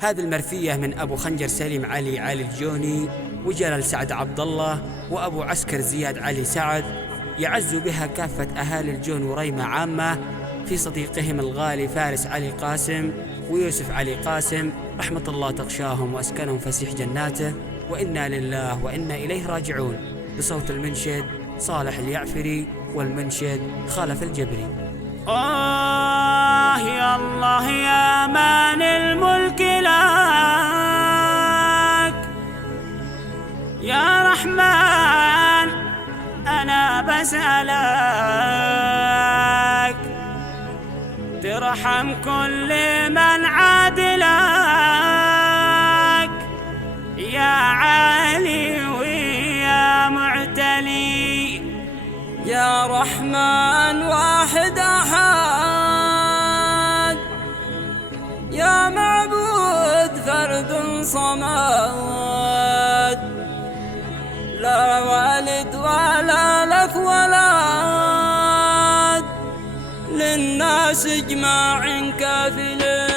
هذه المرثية من أبو خنجر سليم علي الجوني، وجلال سعد عبد الله، وأبو عسكر زياد علي سعد، يعز بها كافة أهالي الجون وريمة عامة، في صديقهم الغالي فارس علي قاسم ويوسف علي قاسم، رحمة الله تغشاهم وأسكنهم فسيح جناته، وإنا لله وإنا إليه راجعون. بصوت المنشد صالح اليعفري، والمنشد خالف الجبري. يا الله يا مان الملك لك، يا رحمن أنا بسألك ترحم كل من عادلك، يا عالي ويا معتلي، يا رحمن واحد أحد، يا معبود فرد صمد، لا والد ولا لك ولد، للناس اجماع كافلي.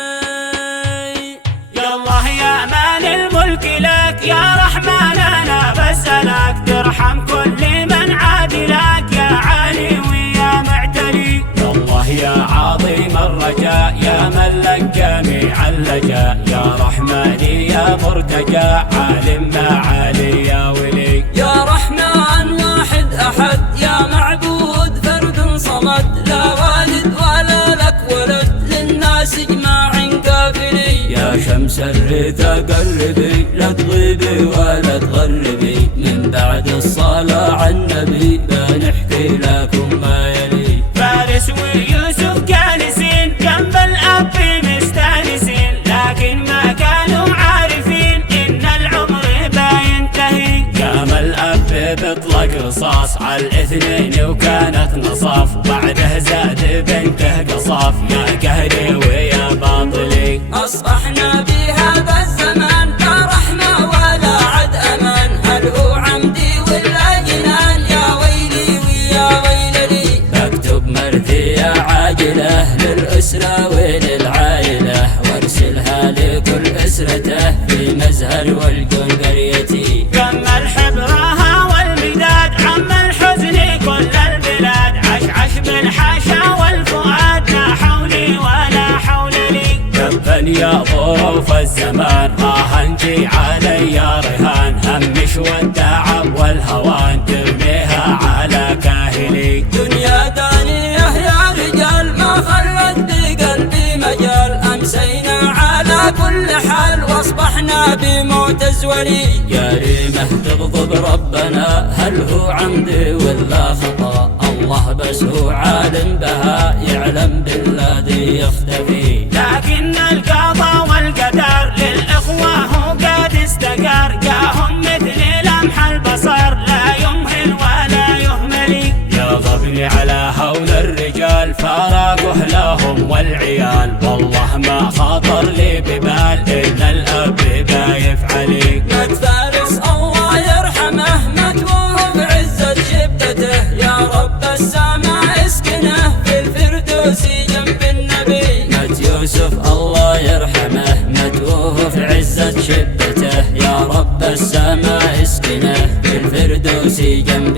يا الله يا مان الملك لك، يا رحمن أنا بسألك ترحم كل من عادلك، يا عالي ويا معتلي، يا الله يا عظيم الرجاء، يا من لك جميع اللجاء، يا رحمن يا مرتجى، عالم ما عالي يا ولي. يا رحمن واحد أحد، يا معبود فرد صمد، لا والد ولا لك ولد، للناس اجماع كافلي. يا شمس الرثا قربي، لا تغيبي ولا تغربي، من بعد الصلاة على النبي بنحكي لكم ما يلي. فارس ويوسف جالسين جنب الأب مستانسين، لكن ما كانوا عارفين إن العمر بينتهي. قام الأب بيطلق رصاص على الاثنين وكانت نصاف، بعده زاد بنته قصاف، يا قهري ويا باطلي. أصبحنا بهذا الزمان لا رحمة ولا عد أمان، هل هو عمدي ولا جنان، يا ويلي ويا ويلي. بكتب مرثية عاجلة للأسرة وللعائلة، وارسلها لكل أسرته في مزهر والجون قريتي. قم الحبرها والمداد عم الحزن كل البلاد، عشعش بالحاشا والفؤاد، لا حولي ولا حول لي. تبا يا ظروف الزمان، راهنجي علي يا رهان، همش والتعب والهوان ترميها على كاهلي. دنيا دانية يا رجال ما خلت بقلبي مجال، أمسينا على كل حال واصبحنا بموت الزولي. يا ريمه تغضب ربنا، هل هو عمدي ولا خطأ، الله بس هو عالم بها، يعلم بالذي يختفي. لكن القضاء والقدر للإخوة هو قد استقر، جاهم مثل لمح البصر لا يمهل ولا يهمل. يا ضبني على هول الرجال، فراقه لهم والعيال، والله ما خاطر لي ببال إن الأب بايف علي. مات فارس الله يرحمه، متوه بعزة شبته، يا رب السماء اسكنه في الفردوس جنب النبي. مات يوسف الله يرحمه، متوه في عزة شبته، يا رب السماء اسكنه في الفردوس جنب